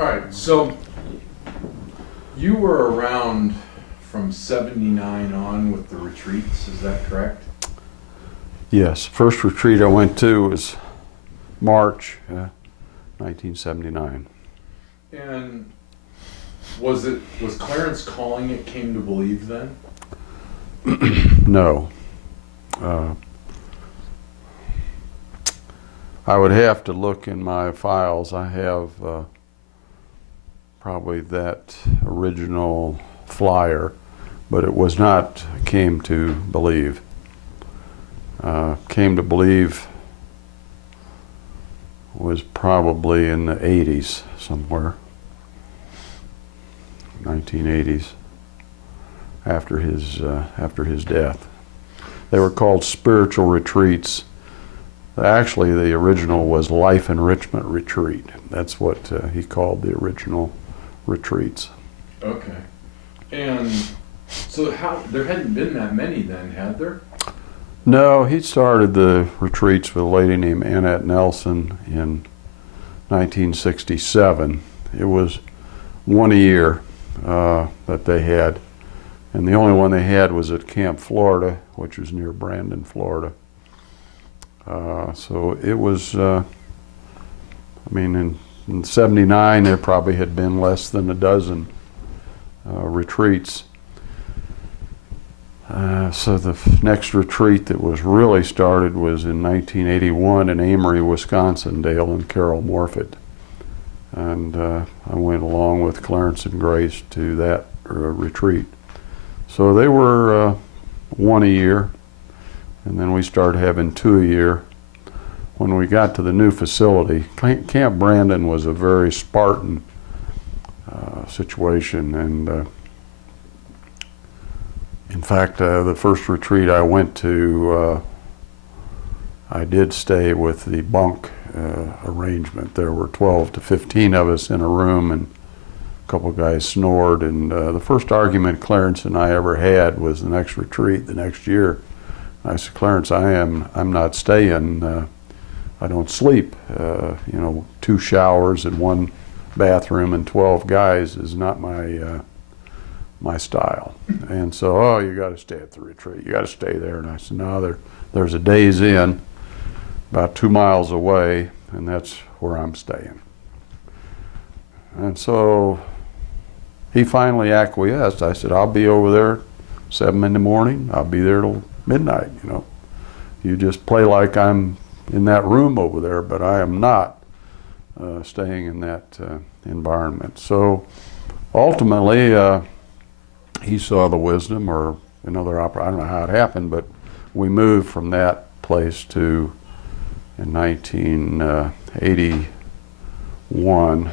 All right, so you were around from 79 on with the retreats, is that correct? Yes, first retreat I went to was March 1979. And was Clarence calling it Came to Believe then? No. I would have to look in my files. I have probably that original flyer, but it was not Came to Believe. Came to Believe was probably in the 80s somewhere, 1980s, after his death. They were called spiritual retreats. Actually, the original was Life Enrichment Retreat. That's what he called the original retreats. Okay. And so there hadn't been that many then, had there? No, he started the retreats with a lady named Annette Nelson in 1967. It was one a year that they had, and the only one they had was at Camp Florida, which was near Brandon, Florida. So it was, I mean, in 79 there probably had been less than a dozen retreats. So the next retreat that was really started was in 1981 in Amory, Wisconsin, Dale and Carol Morfitt. And I went along with Clarence and Grace to that retreat. So they were one a year, and then we started having two a year. When we got to the new facility, Camp Brandon was a very Spartan situation, and in fact, the first retreat I went to, I did stay with the bunk arrangement. There were 12 to 15 of us in a room, and a couple of guys snored. And the first argument Clarence and I ever had was the next retreat, the next year. I said, Clarence, I'm not staying. I don't sleep. You know, 2 showers and 1 bathroom and 12 guys is not my style. And so, oh, you got to stay at the retreat. You got to stay there. And I said, no, there's a Days Inn about 2 miles away, and that's where I'm staying. And so he finally acquiesced. I said, I'll be over there 7 in the morning. I'll be there till midnight, you know. You just play like I'm in that room over there, but I am not staying in that environment. So ultimately, he saw the wisdom, or another I don't know how it happened, but we moved from that place to, in 1981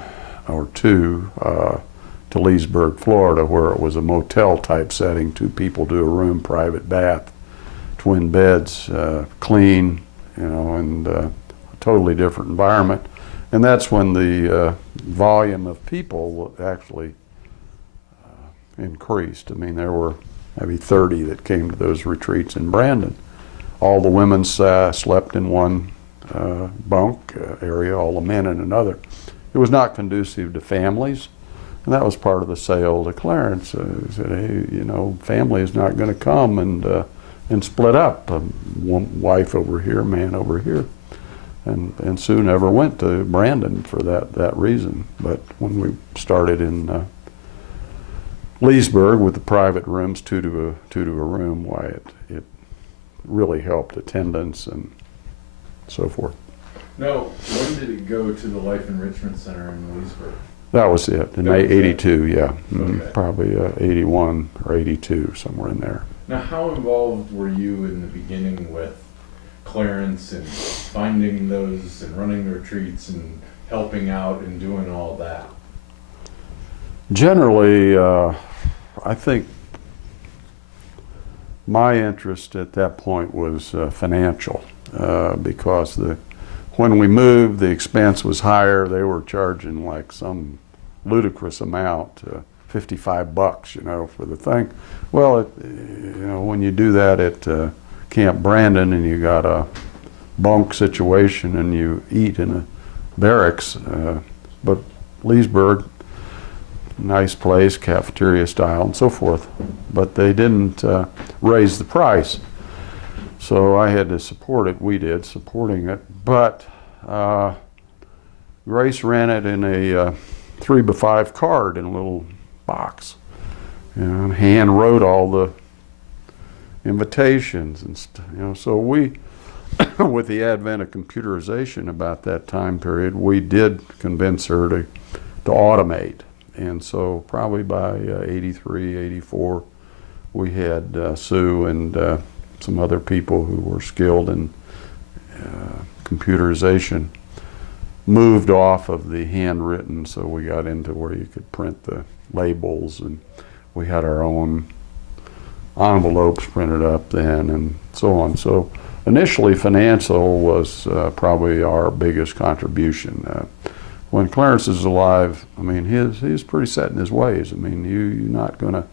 or 2, to Leesburg, Florida, where it was a motel type setting. 2 people do a room, private bath, twin beds, clean, you know, and a totally different environment. And that's when the volume of people actually increased. I mean, there were maybe 30 that came to those retreats in Brandon. All the women slept in one bunk area, all the men in another. It was not conducive to families, and that was part of the sale to Clarence. He said, hey, you know, family is not going to come and split up. One wife over here, man over here. And Sue never went to Brandon for that reason. But when we started in Leesburg with the private rooms, two to a room, why it really helped attendance and so forth. Now, when did it go to the Life Enrichment Center in Leesburg? That was it, in 82, yeah. Okay. Probably 81 or 82, somewhere in there. Now, how involved were you in the beginning with Clarence and finding those and running the retreats and helping out and doing all that? Generally, I think my interest at that point was financial, because when we moved, the expense was higher. They were charging like some ludicrous amount, $55, you know, for the thing. Well, you know, when you do that at Camp Brandon and you got a bunk situation and you eat in a barracks, but Leesburg. Nice place, cafeteria style and so forth. But they didn't raise the price. So I had to support it. We did, supporting it. But Grace ran it in a 3x5 card in a little box. And hand wrote all the invitations and so we, with the advent of computerization about that time period, we did convince her to automate. And so probably by 83, 84, we had Sue and some other people who were skilled in computerization moved off of the handwritten, so we got into where you could print the labels, and we had our own envelopes printed up then and so on. So initially financial was probably our biggest contribution. When Clarence is alive, I mean, he's pretty set in his ways. I mean, you're not gonna,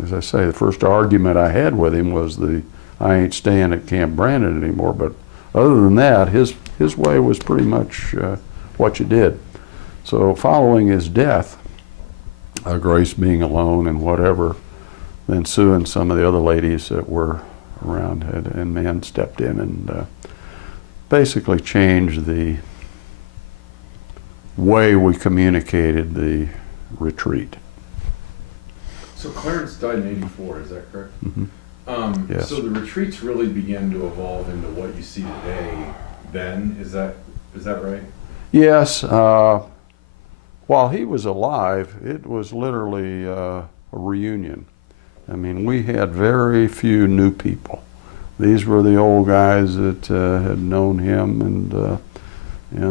as I say, the first argument I had with him was I ain't staying at Camp Brandon anymore, but other than that, his way was pretty much what you did. So following his death, Grace being alone and whatever, then Sue and some of the other ladies that were around and men stepped in and basically changed the way we communicated the retreat. So Clarence died in '84, is that correct? Mm-hmm. Yes. So the retreats really began to evolve into what you see today then, is that right? Yes. While he was alive, it was literally a reunion. I mean, we had very few new people. These were the old guys that had known him, and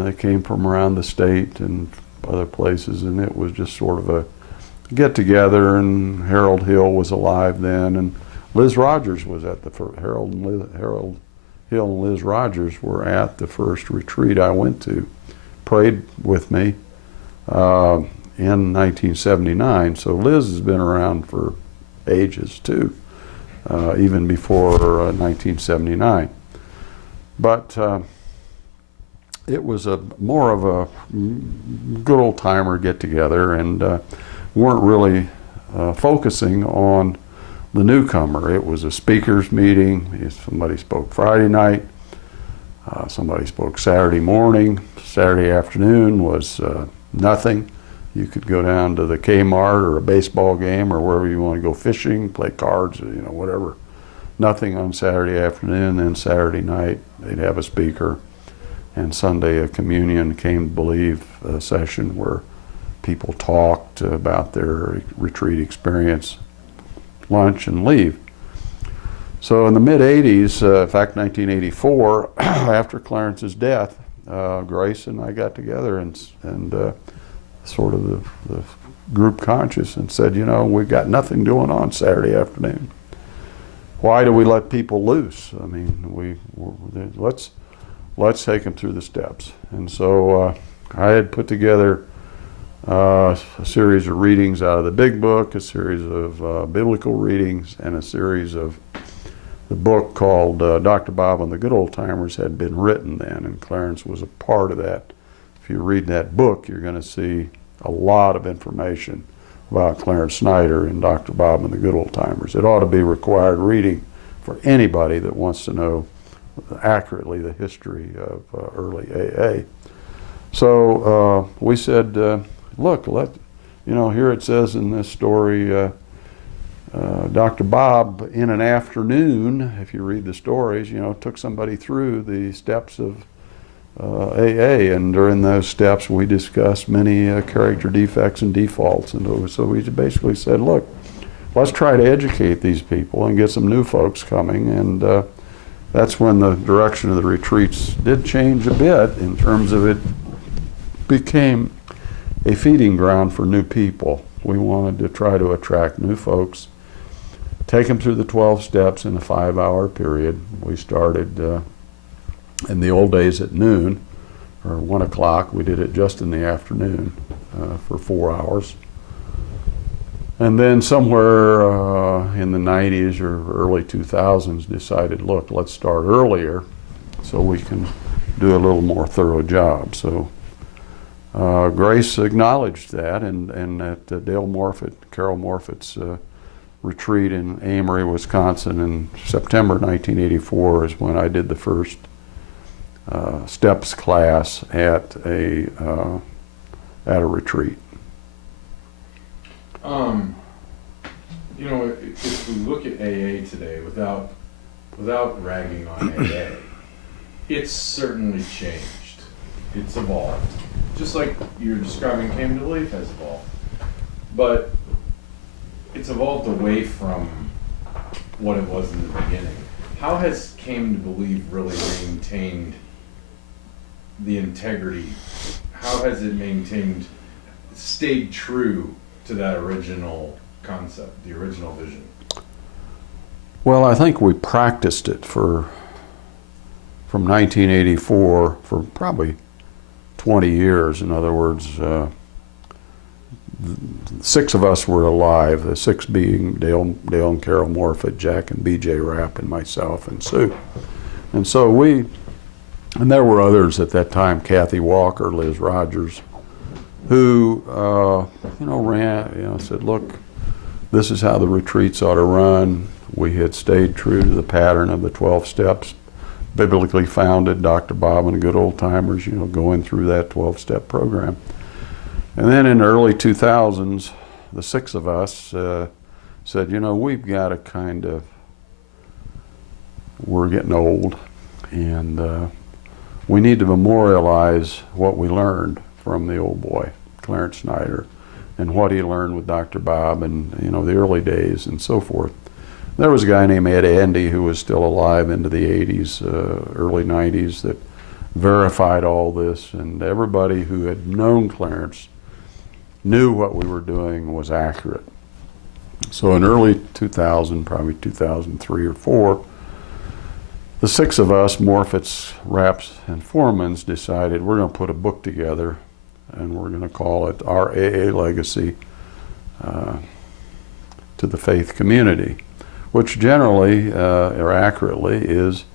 they came from around the state and other places, and it was just sort of a get together. And Harold Hill was alive then, and Liz Rogers was at the first. Harold Hill and Liz Rogers were at the first retreat I went to, prayed with me in 1979. So Liz has been around for ages too, even before 1979. But it was more of a good old timer get together, and weren't really focusing on the newcomer. It was a speakers meeting. Somebody spoke Friday night, somebody spoke Saturday morning. Saturday afternoon was nothing. You could go down to the Kmart or a baseball game or wherever you want to go fishing, play cards, whatever. Nothing on Saturday afternoon. Then Saturday night they'd have a speaker, and Sunday a communion, came to believe session where people talked about their retreat experience, lunch, and leave. So in the mid-'80s, in fact 1984, after Clarence's death, Grace and I got together and sort of the group conscious and said, we've got nothing going on Saturday afternoon. Why do we let people loose? I mean, let's take them through the steps. And so I had put together a series of readings out of the big book, a series of biblical readings, and a series of the book called Dr. Bob and the Good Old Timers had been written then, and Clarence was a part of that. If you read that book, you're going to see a lot of information about Clarence Snyder and Dr. Bob and the Good Old Timers. It ought to be required reading for anybody that wants to know accurately the history of early AA. So we said, look, here it says in this story, Dr. Bob, in an afternoon, if you read the stories, took somebody through the steps of AA, and during those steps we discussed many character defects and defaults, and so we basically said, look, let's try to educate these people and get some new folks coming, and that's when the direction of the retreats did change a bit in terms of it became a feeding ground for new people. We wanted to try to attract new folks, take them through the 12 steps in a 5-hour period. We started in the old days at noon or 1 o'clock. We did it just in the afternoon for 4 hours. And then somewhere in the 90s or early 2000s decided, look, let's start earlier so we can do a little more thorough job. So Grace acknowledged that, and at Carol Morfitt's retreat in Amory, Wisconsin in September 1984 is when I did the first steps class at a retreat. You know, if we look at AA today, without ragging on AA, it's certainly changed. It's evolved. Just like you're describing Came to Believe has evolved. But it's evolved away from what it was in the beginning. How has Came to Believe really maintained the integrity? How has it stayed true to that original concept, the original vision? Well, I think we practiced it from 1984 for probably 20 years. In other words, 6 of us were alive, the 6 being Dale and Carol Morfitt, Jack and BJ Rapp, and myself and Sue. And so and there were others at that time, Kathy Walker, Liz Rogers, who said, look, this is how the retreats ought to run. We had stayed true to the pattern of the 12 steps, biblically founded, Dr. Bob and the good old timers, going through that 12-step program. And then in the early 2000s, the 6 of us said, we've got to we're getting old, and we need to memorialize what we learned from the old boy, Clarence Snyder, and what he learned with Dr. Bob and, the early days and so forth. There was a guy named Ed Andy who was still alive into the 80s, early 90s, that verified all this, and everybody who had known Clarence knew what we were doing was accurate. So in early 2000, probably 2003 or 4, the 6 of us, Morfitts, Rapps, and Foremans, decided we're going to put a book together, and we're going to call it Our AA Legacy to the Faith Community, which generally, or accurately, is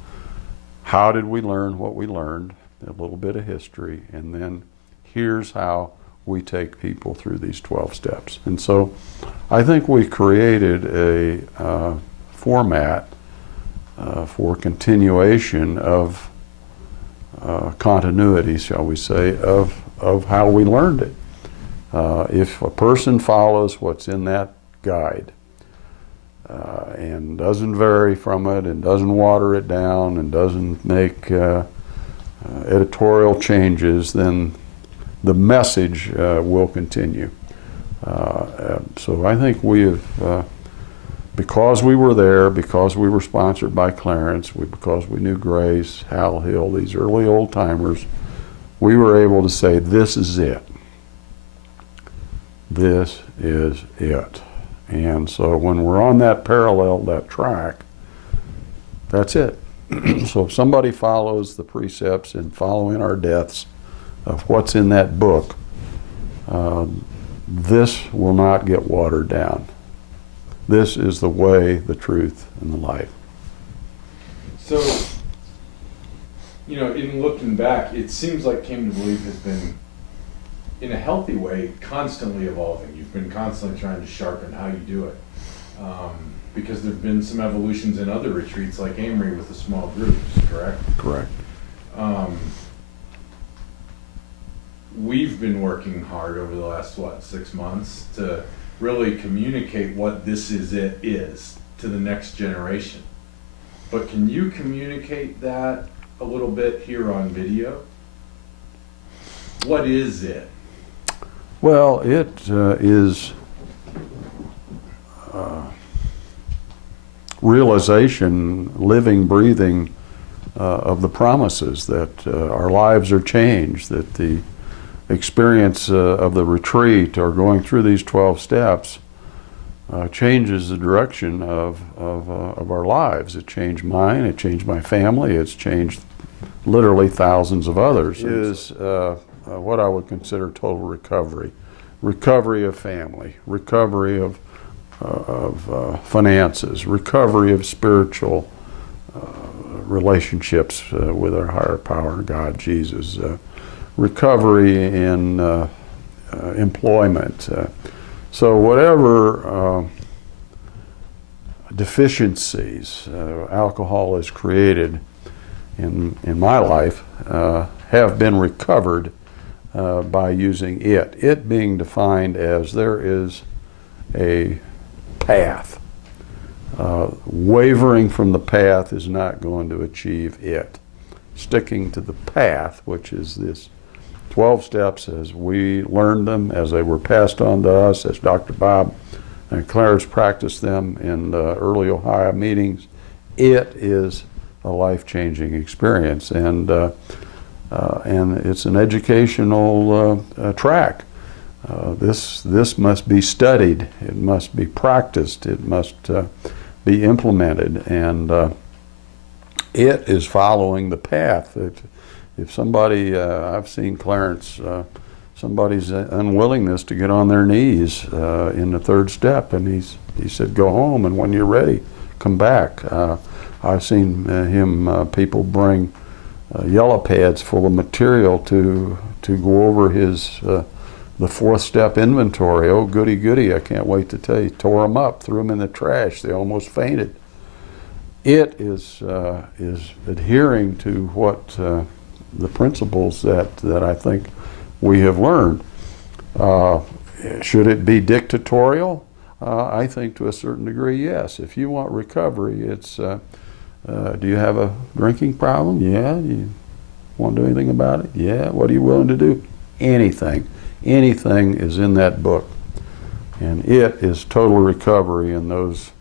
how did we learn what we learned, a little bit of history, and then here's how we take people through these 12 steps. And so I think we created a format for continuation of continuity, shall we say, of how we learned it. If a person follows what's in that guide and doesn't vary from it and doesn't water it down and doesn't make editorial changes, then the message will continue. So I think we have, because we were there, because we were sponsored by Clarence, because we knew Grace, Hal Hill, these early old timers, we were able to say, this is it. This is it. And so when we're on that that track, that's it. So if somebody follows the precepts and following our deaths of what's in that book, this will not get watered down. This is the way, the truth, and the life. So, in looking back, it seems like Came to Believe has been, in a healthy way, constantly evolving. You've been constantly trying to sharpen how you do it. Because there have been some evolutions in other retreats, like Amory with the small groups, correct? Correct. We've been working hard over the last, 6 months to really communicate what this is to the next generation. But can you communicate that a little bit here on video? What is it? Well, it is realization, living, breathing of the promises that our lives are changed, that the experience of the retreat or going through these 12 steps changes the direction of our lives. It changed mine, it changed my family, it's changed literally thousands of others. It is what I would consider total recovery. Recovery of family, recovery of finances, recovery of spiritual relationships with our higher power, God, Jesus, recovery in employment. So whatever deficiencies alcohol has created in my life have been recovered by using it. It being defined as there is a path. Wavering from the path is not going to achieve it. Sticking to the path, which is this 12 steps as we learned them, as they were passed on to us, as Dr. Bob and Clarence practiced them in the early Ohio meetings, it is a life-changing experience, and it's an educational track. This must be studied. It must be practiced. It must be implemented, and it is following the path. If somebody, I've seen Clarence, somebody's unwillingness to get on their knees in the third step, and he said, go home, and when you're ready, come back. I've seen people bring yellow pads full of material to go over the fourth step inventory. Oh, goody, goody, I can't wait to tell you. Tore them up, threw them in the trash. They almost fainted. It is adhering to what the principles that I think we have learned. Should it be dictatorial? I think to a certain degree, yes. If you want recovery, it's do you have a drinking problem? Yeah. You want to do anything about it? Yeah. What are you willing to do? Anything. Anything is in that book. And it is total recovery in those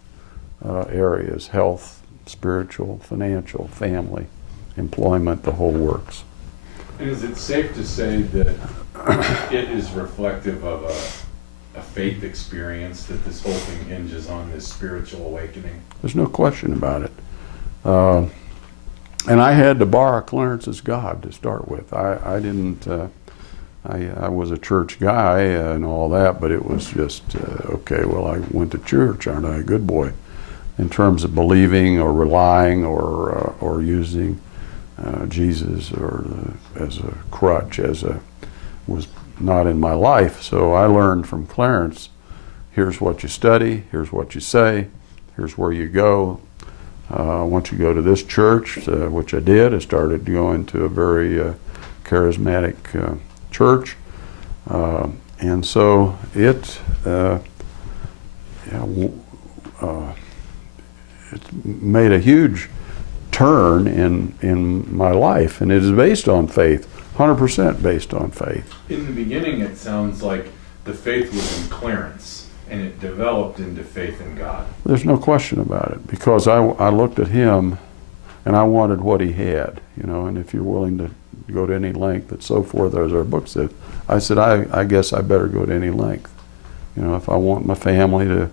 areas: health, spiritual, financial, family, employment, the whole works. And is it safe to say that it is reflective of a faith experience, that this whole thing hinges on this spiritual awakening? There's no question about it. And I had to borrow Clarence's God to start with. I didn't, I was a church guy and all that, but it was just, okay, well, I went to church, aren't I a good boy? In terms of believing or relying or using Jesus as a crutch, was not in my life. So I learned from Clarence, here's what you study, here's what you say, here's where you go. Once you go to this church, which I did, I started going to a very charismatic church. And so it made a huge turn in my life, and it is based on faith, 100% based on faith. In the beginning, it sounds like the faith was in Clarence, and it developed into faith in God. There's no question about it, because I looked at him, and I wanted what he had, and if you're willing to go to any length and so forth, as our book said, I said, I guess I better go to any length. If I want my family to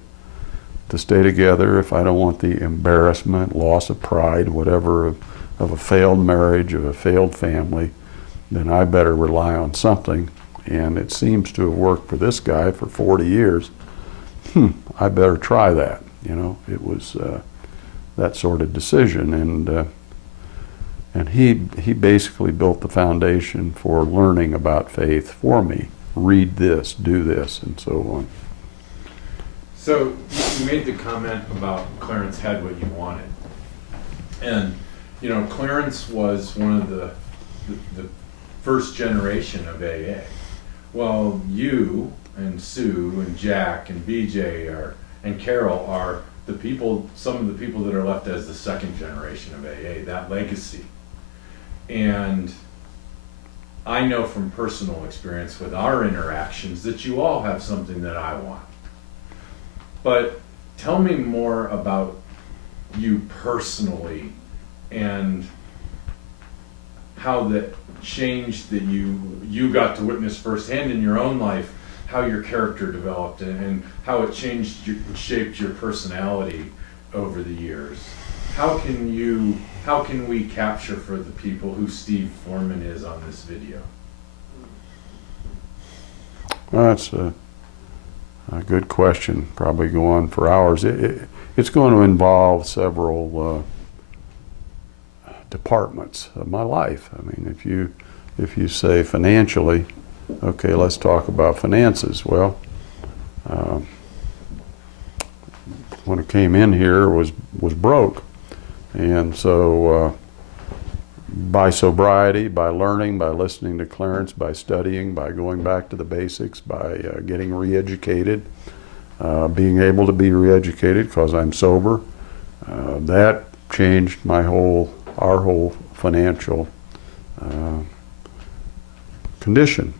stay together, if I don't want the embarrassment, loss of pride, whatever, of a failed marriage, of a failed family, then I better rely on something. And it seems to have worked for this guy for 40 years. I better try that. It was that sort of decision. And he basically built the foundation for learning about faith for me. Read this, do this, and so on. So you made the comment about Clarence had what you wanted. And, Clarence was one of the first generation of AA. Well, you and Sue and Jack and BJ and Carol are some of the people that are left as the second generation of AA, that legacy. And I know from personal experience with our interactions that you all have something that I want. But tell me more about you personally and how that changed, that you got to witness firsthand in your own life, how your character developed and how it shaped your personality over the years. How can we capture for the people who Steve Foreman is on this video? Well, that's a good question. Probably go on for hours. It's going to involve several departments of my life. I mean, if you if you say financially, okay, let's talk about finances. Well, when I came in here was broke, and so by sobriety, by learning, by listening to Clarence, by studying, by going back to the basics, by getting re-educated, being able to be re-educated because I'm sober, that changed our whole financial condition.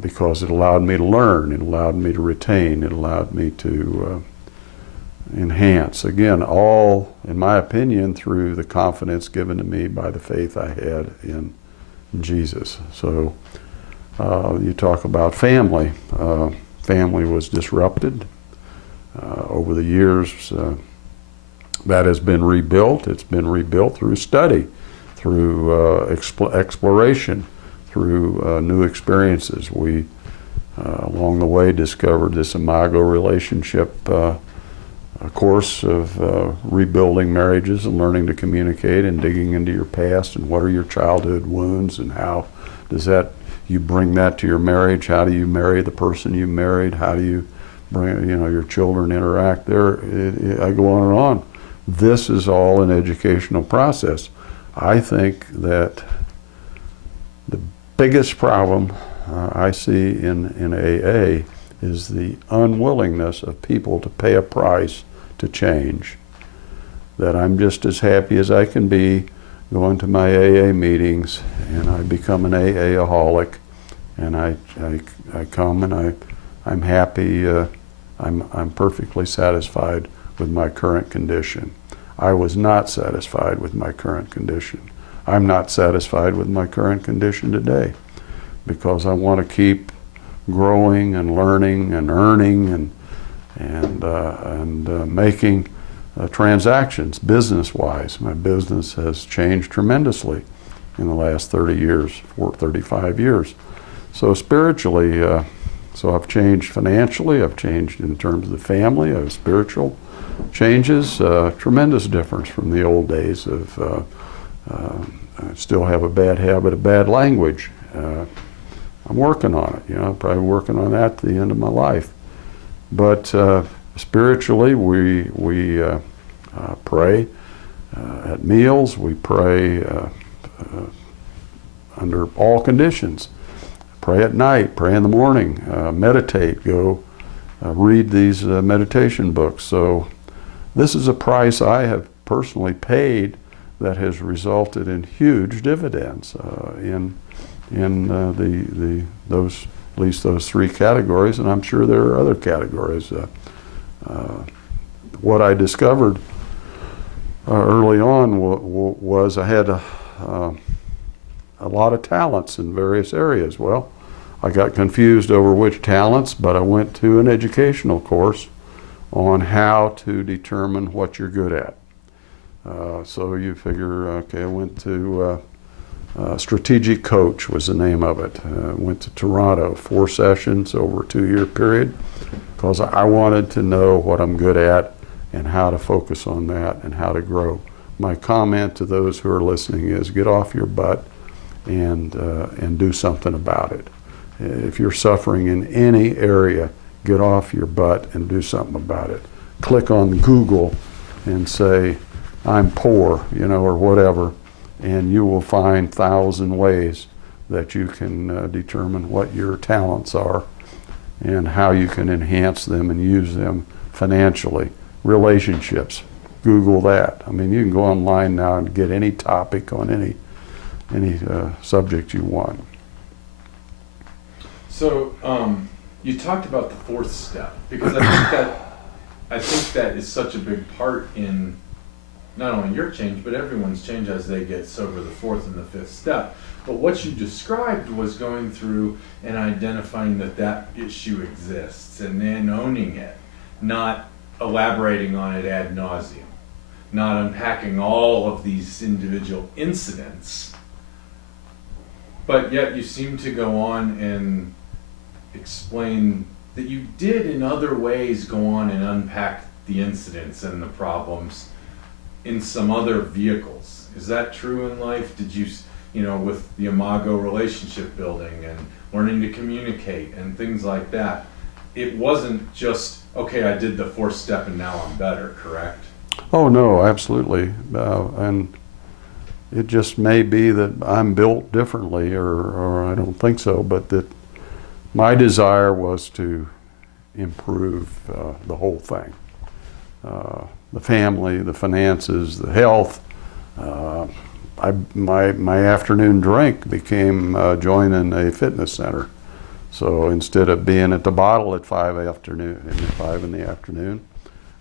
Because it allowed me to learn, it allowed me to retain, it allowed me to enhance. Again, all, in my opinion, through the confidence given to me by the faith I had in Jesus. So you talk about family. Family was disrupted. Over the years, that has been rebuilt. It's been rebuilt through study, through exploration, through new experiences. We, along the way, discovered this Imago relationship course of rebuilding marriages and learning to communicate and digging into your past and what are your childhood wounds and how does that, you bring that to your marriage. How do you marry the person you married? How do you bring, your children interact there? I go on and on. This is all an educational process. I think that the biggest problem I see in AA is the unwillingness of people to pay a price to change. That I'm just as happy as I can be going to my AA meetings, and I become an AA-aholic, and I come and I'm happy, I'm perfectly satisfied with my current condition. I was not satisfied with my current condition. I'm not satisfied with my current condition today because I want to keep growing and learning and earning and making transactions business-wise. My business has changed tremendously in the last 30 years, 35 years. So spiritually, so I've changed financially, I've changed in terms of the family, I have spiritual changes, tremendous difference from the old days of, I still have a bad habit of bad language. I'm working on it, probably working on that to the end of my life. But spiritually, we pray at meals, we pray under all conditions. Pray at night, pray in the morning, meditate, go read these meditation books. So this is a price I have personally paid that has resulted in huge dividends in those, at least those three categories, and I'm sure there are other categories. What I discovered early on was I had a lot of talents in various areas. Well, I got confused over which talents, but I went to an educational course on how to determine what you're good at. So you figure, okay, I went to Strategic Coach was the name of it. Went to Toronto, 4 sessions over a 2-year period, because I wanted to know what I'm good at and how to focus on that and how to grow. My comment to those who are listening is get off your butt and do something about it. If you're suffering in any area, get off your butt and do something about it. Click on Google and say, I'm poor, or whatever, and you will find 1,000 ways that you can determine what your talents are and how you can enhance them and use them financially. Relationships, Google that. I mean, you can go online now and get any topic on any subject you want. So you talked about the 4th step, because I think that is such a big part in not only your change, but everyone's change as they get sober, the 4th and the 5th step. But what you described was going through and identifying that issue exists and then owning it, not elaborating on it ad nauseum, not unpacking all of these individual incidents. But yet you seem to go on and explain that you did in other ways go on and unpack the incidents and the problems in some other vehicles. Is that true in life? Did with the Imago relationship building and learning to communicate and things like that. It wasn't just, okay, I did the fourth step and now I'm better, correct? Oh, no, absolutely. And it just may be that I'm built differently, or I don't think so, but that my desire was to improve the whole thing. The family, the finances, the health. My afternoon drink became joining a fitness center. So instead of being at the bottle at 5 in the afternoon,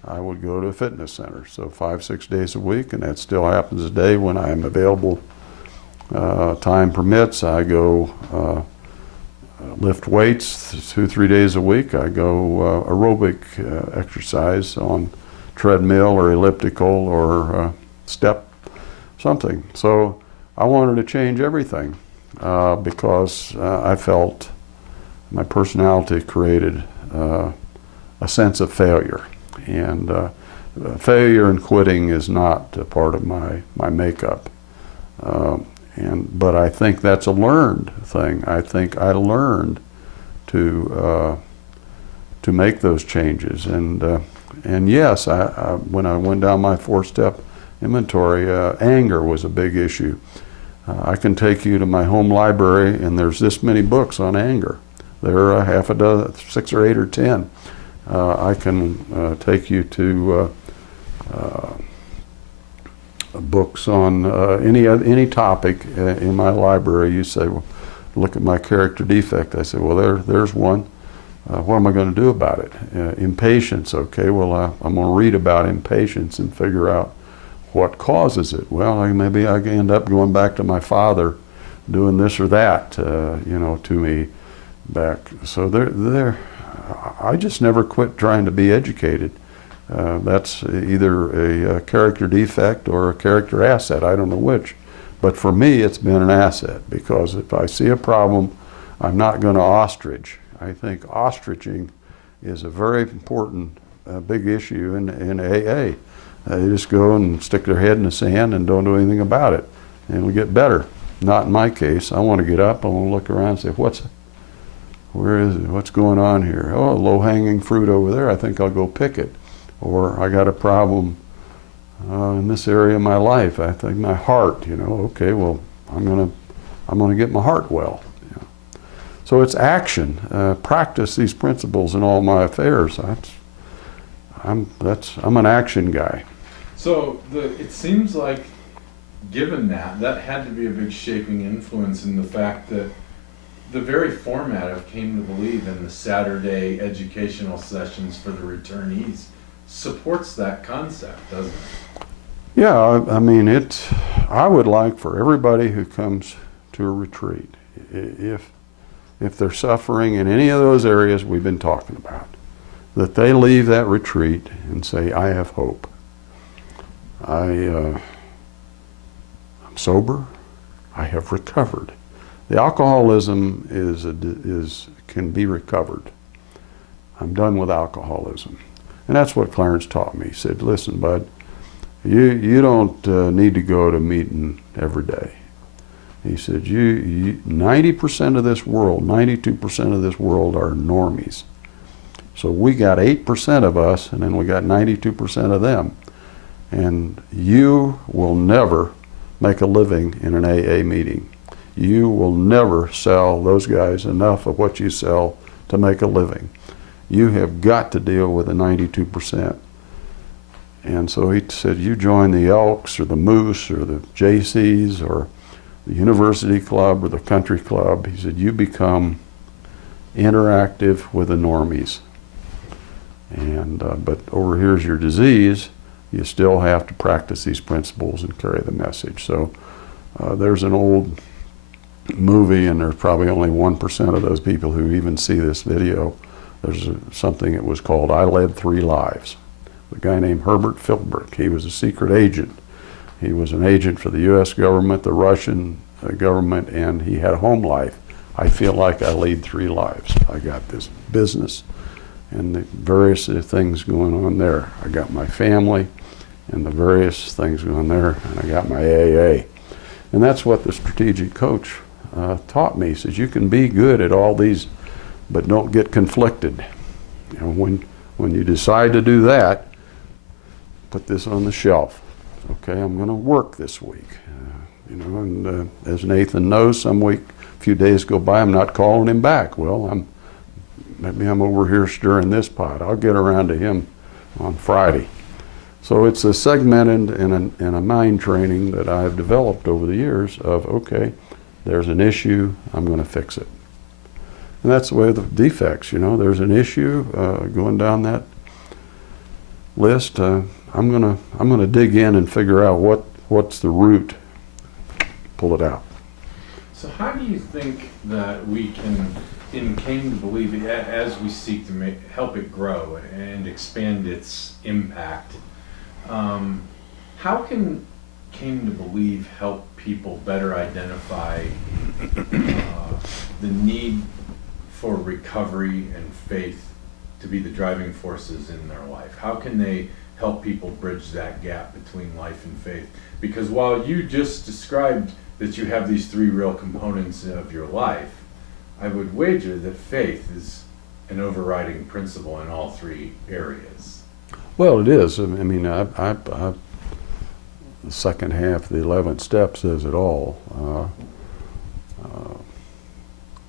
I would go to a fitness center. So 5-6 days a week, and that still happens today when I'm available. Time permits, I go lift weights 2-3 days a week. I go aerobic exercise on treadmill or elliptical or step something. So I wanted to change everything because I felt my personality created a sense of failure. And failure and quitting is not a part of my makeup. But I think that's a learned thing. I think I learned to make those changes. And yes, when I went down my 4-step inventory, anger was a big issue. I can take you to my home library, and there's this many books on anger. There are half a dozen, 6 or 8 or 10. I can take you to books on any topic in my library. You say, well, look at my character defect. I say, well, there's one. What am I going to do about it? Impatience. Okay, well, I'm going to read about impatience and figure out what causes it. Well, maybe I end up going back to my father doing this or that, to me back. So I just never quit trying to be educated. That's either a character defect or a character asset. I don't know which. But for me, it's been an asset, because if I see a problem, I'm not going to ostrich. I think ostriching is a very important big issue in AA. They just go and stick their head in the sand and don't do anything about it, and we get better. Not in my case. I want to get up, I want to look around and say, where is it? What's going on here? Oh, low-hanging fruit over there. I think I'll go pick it. Or I got a problem in this area of my life. I think my heart. Okay, well, I'm gonna get my heart well. So it's action. Practice these principles in all my affairs. I'm an action guy. So it seems like, given that had to be a big shaping influence in the fact that the very format I've came to believe in the Saturday educational sessions for the returnees supports that concept, doesn't it? Yeah, I mean, I would like for everybody who comes to a retreat, if they're suffering in any of those areas we've been talking about, that they leave that retreat and say, I have hope. I'm sober. I have recovered. The alcoholism can be recovered. I'm done with alcoholism. And that's what Clarence taught me. He said, listen, bud, you don't need to go to meeting every day. He said, 90% of this world, 92% of this world are normies. So we got 8% of us, and then we got 92% of them. And you will never make a living in an AA meeting. You will never sell those guys enough of what you sell to make a living. You have got to deal with the 92%. And so he said, you join the Elks or the Moose or the JCs or the University Club or the Country Club. He said, you become interactive with the normies. And but over here's your disease. You still have to practice these principles and carry the message. So there's an old movie, and there's probably only 1% of those people who even see this video. There's something that was called I Led 3 Lives. A guy named Herbert Philbrick. He was a secret agent. He was an agent for the U.S. government, the Russian government, and he had a home life. I feel like I lead 3 lives. I got this business and the various things going on there. I got my family and the various things going there, and I got my AA. And that's what the strategic coach taught me. He says, you can be good at all these, but don't get conflicted. You know, when you decide to do that, put this on the shelf. Okay, I'm going to work this week. You know, and as Nathan knows, some week, a few days go by, I'm not calling him back. Well, maybe I'm over here stirring this pot. I'll get around to him on Friday. So it's a segmented and a mind training that I've developed over the years of, okay, there's an issue, I'm going to fix it. And that's the way of the defects, you know, there's an issue going down that list. I'm gonna dig in and figure out what's the root, pull it out. So how do you think that we can, came to believe, as we seek to help it grow and expand its impact, how can came to believe help people better identify the need for recovery and faith to be the driving forces in their life? How can they help people bridge that gap between life and faith? Because while you just described that you have these three real components of your life, I would wager that faith is an overriding principle in all three areas. Well, it is. I mean, the second half of the 11th step says it all.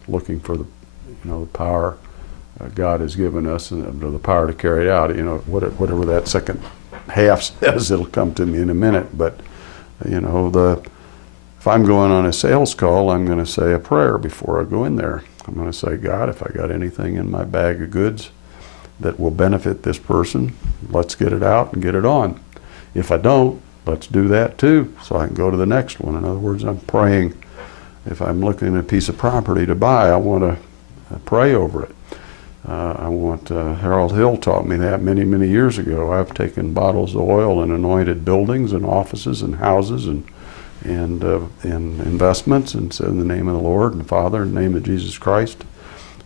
Looking for the power God has given us and the power to carry it out. You know, whatever that second half says, it'll come to me in a minute. But you know, if I'm going on a sales call, I'm going to say a prayer before I go in there. I'm going to say, God, if I got anything in my bag of goods that will benefit this person, let's get it out and get it on. If I don't, let's do that too, so I can go to the next one. In other words, I'm praying. If I'm looking at a piece of property to buy, I want to pray over it. Harold Hill taught me that many, many years ago. I've taken bottles of oil and anointed buildings and offices and houses and investments and said, in the name of the Lord and Father, in the name of Jesus Christ,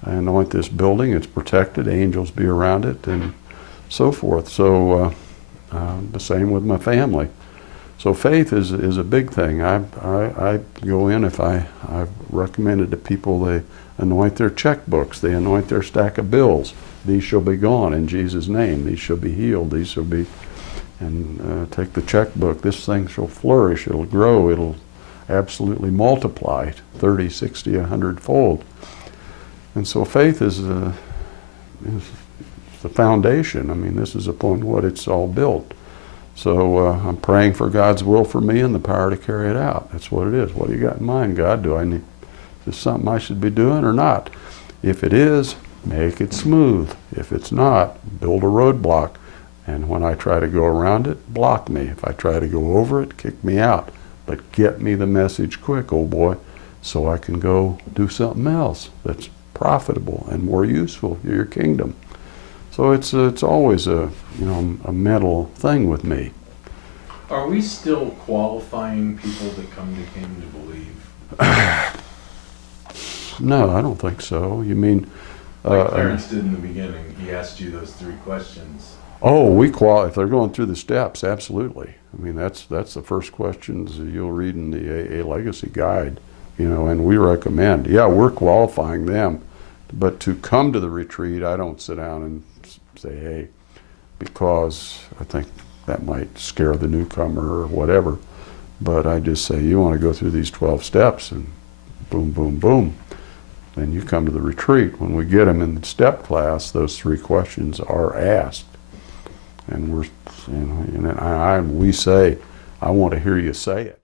I anoint this building. It's protected. Angels be around it and so forth. So the same with my family. So faith is a big thing. I go in, I've recommended to people they anoint their checkbooks, they anoint their stack of bills. These shall be gone in Jesus' name. These shall be healed. These shall be, and take the checkbook. This thing shall flourish. It'll grow. It'll absolutely multiply 30, 60, 100-fold. And so faith is the foundation. I mean, this is upon what it's all built. So I'm praying for God's will for me and the power to carry it out. That's what it is. What do you got in mind, God? Is this something I should be doing or not? If it is, make it smooth. If it's not, build a roadblock. And when I try to go around it, block me. If I try to go over it, kick me out. But get me the message quick, old boy, so I can go do something else that's profitable and more useful to your kingdom. So it's always a mental thing with me. Are we still qualifying people that came to believe? No, I don't think so. You mean like Clarence did in the beginning? He asked you those three questions. Oh, if they're going through the steps, absolutely. I mean, that's the first questions you'll read in the AA Legacy Guide, and we recommend. Yeah, we're qualifying them, but to come to the retreat, I don't sit down and say, hey, because I think that might scare the newcomer or whatever. But I just say, you want to go through these 12 steps and boom, boom, boom. Then you come to the retreat. When we get them in the step class, those three questions are asked. And we say, I want to hear you say it.